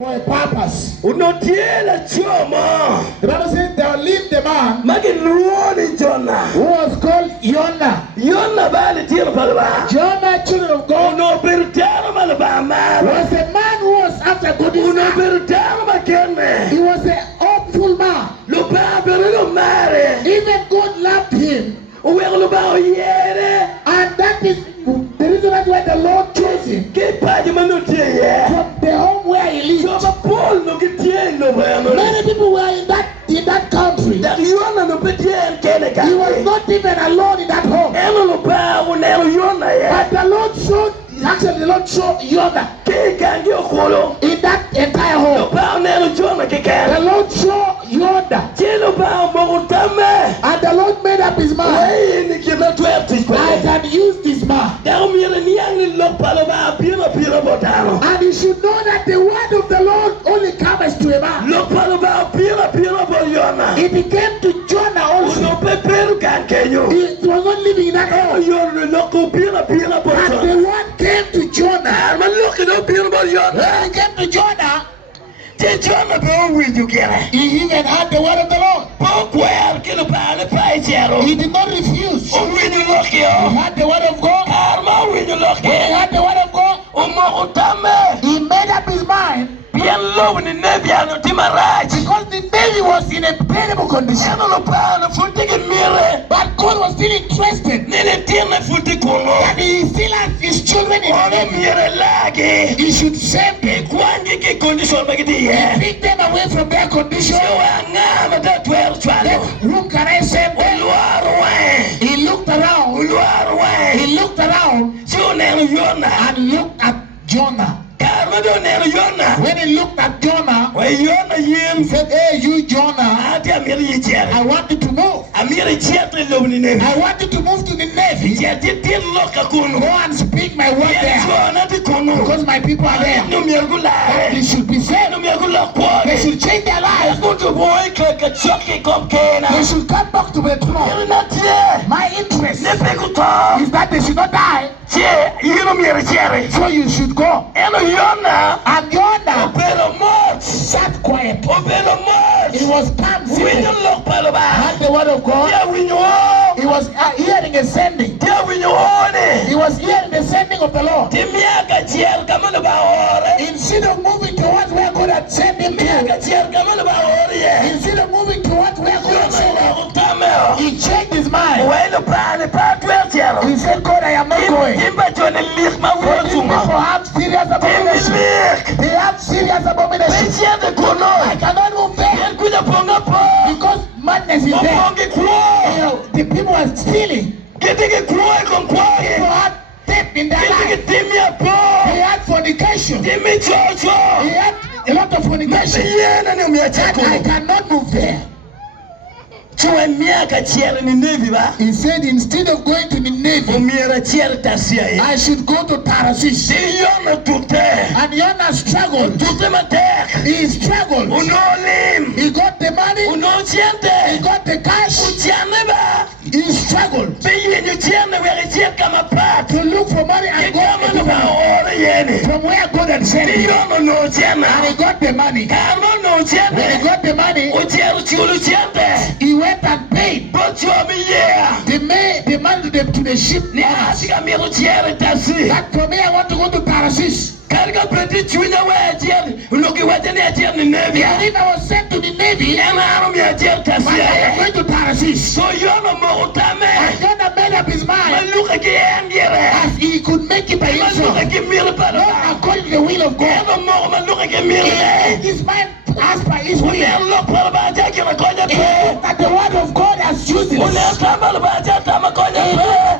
for a purpose. The Bible says they'll leave the man who was called Unyama. Jonah, children of God, was a man who was after God. He was an hopeful man. Even God loved him. And that is the reason why the Lord chose him. From the home where he lived. Many people were in that country. He was not even alone in that home. But the Lord showed Jonah in that entire home. The Lord showed Jonah. And the Lord made up his mind. I can use this man. And he should know that the word of the Lord only comes to a man. It came to Jonah also. He was not living in that home. And the word came to Jonah. When it came to Jonah, he even had the word of the Lord. He did not refuse. He had the word of God. When he had the word of God, he made up his mind. Because the Navy was in a terrible condition. But God was still interested. And he still has his children in the Navy. He should save them. Pick them away from their condition. Who can I save them? He looked around. He looked around and looked at Jonah. When he looked at Jonah, he said, "Hey, you Jonah, I want you to move. I want you to move to the Navy. Go and speak my word there. Because my people are there. They should be saved. They should change their lives. They should come back to the throne. My interest is that they should not die. So you should go." And Jonah sat quiet. He was calm. He had the word of God. He was hearing a sending. He was hearing the sending of the Lord. Instead of moving towards where God had sent him to, instead of moving towards where God had sent him, he changed his mind. He said, "God, I am not going." People have serious abomination. They have serious abomination. I cannot move there because madness is there. The people are stealing. People had theft in their life. They had fornication. They had a lot of fornication. And I cannot move there. He said, instead of going to the Navy, I should go to Tarshish. And Jonah struggled. He struggled. He got the money. He got the cash. He struggled to look for money and go from where God had sent him. And he got the money. When he got the money, he went and paid the money to the ship. That from here I want to go to Tarshish. And if I was sent to the Navy, I'm going to Tarshish. So Jonah made up his mind as he could make it by himself, not according to the will of God. He made his mind as by his will. That the word of God has used it.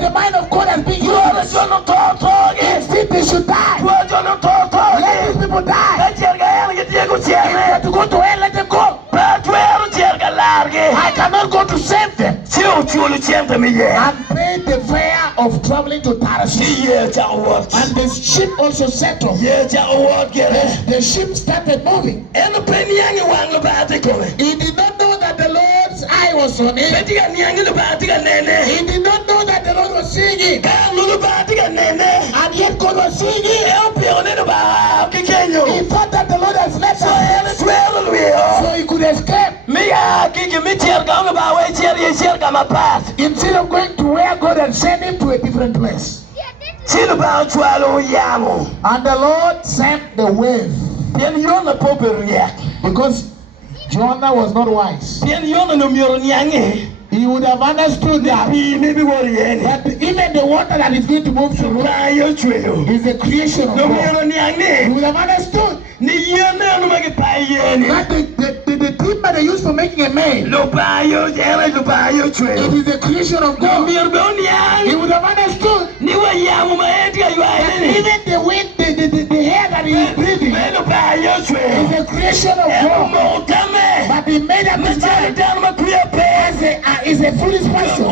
The mind of God has been used. Instead they should die. Let these people die. If they have to go to hell, let them go. I cannot go to save them. And pay the fare of traveling to Tarshish. And the ship also settled. The ship started moving. He did not know that the Lord's eye was on him. He did not know that the Lord was seeing him. And yet God was seeing him. He thought that the Lord has left Instead of going to where God had sent him to a different place. And the Lord sent the wave. Because Jonah was not wise. He would have understood that even the water that is going to move through is the creation of God. He would have understood that the timber they use for making a man, it is the creation of God. He would have understood that even the wind, the air that he is breathing is the creation of God. But he made up his mind is a foolish person.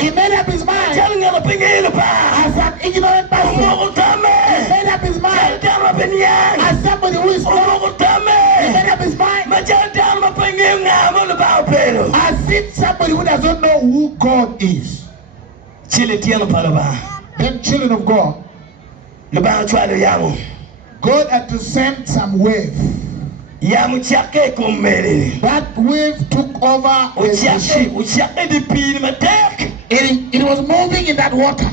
He made up his mind as an ignorant person. He made up his mind as somebody who is wrong. He made up his mind as if somebody who doesn't know who God is. Then children of God, God had to send some wave. That wave took over the ship. It was moving in that water.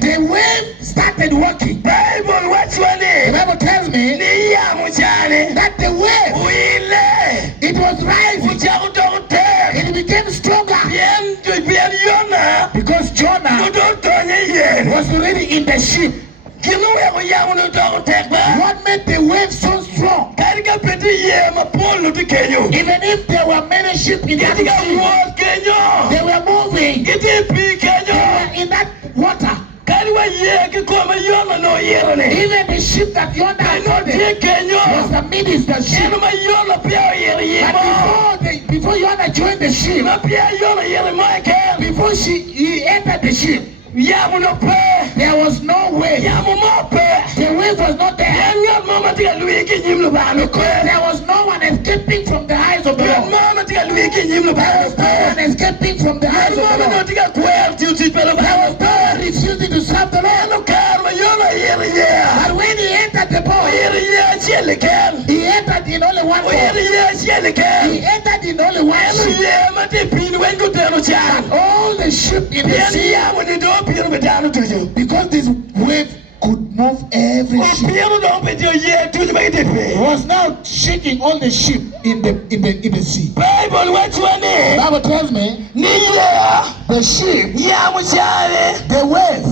The wave started working. The Bible tells me that the wave, it was rising. It became stronger because Jonah was already in the ship. What made the wave so strong? Even if there were many ships in that sea, they were moving. They were in that water. Even the ship that Jonah was the minister ship. But before Jonah joined the ship, before he entered the ship, there was no wave. The wave was not there. Because there was no one escaping from the eyes of the Lord. There was no one escaping from the eyes of the Lord. There was no one refusing to serve the Lord. But when he entered the boat, he entered in only one boat. He entered in only one ship. And all the ship in the sea, because this wave could move every ship, was now shaking all the ship in the sea. Bible tells me the ship, the wave,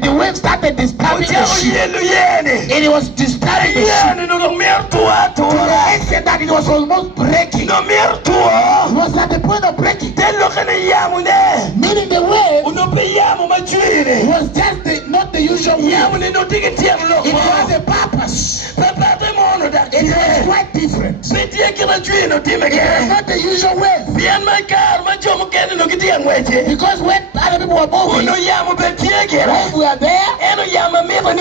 the wave started disturbing the ship. And it was disturbing the ship to the extent that it was almost breaking. It was at the point of breaking. Meaning the wave was just not the usual wave. It was a purpose. It was quite different. It was not the usual wave. Because when other people were moving, when we are there, but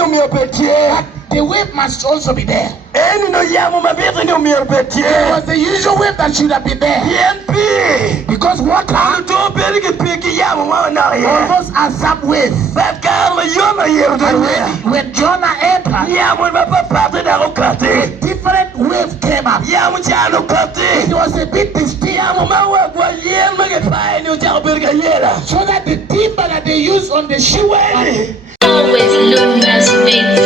the wave must also be there. It was the usual wave that should have been there. Because water almost as some wave. And when Jonah entered, a different wave came up. It was a bit distinct. So that the timber that they use on the ship always looking as faith.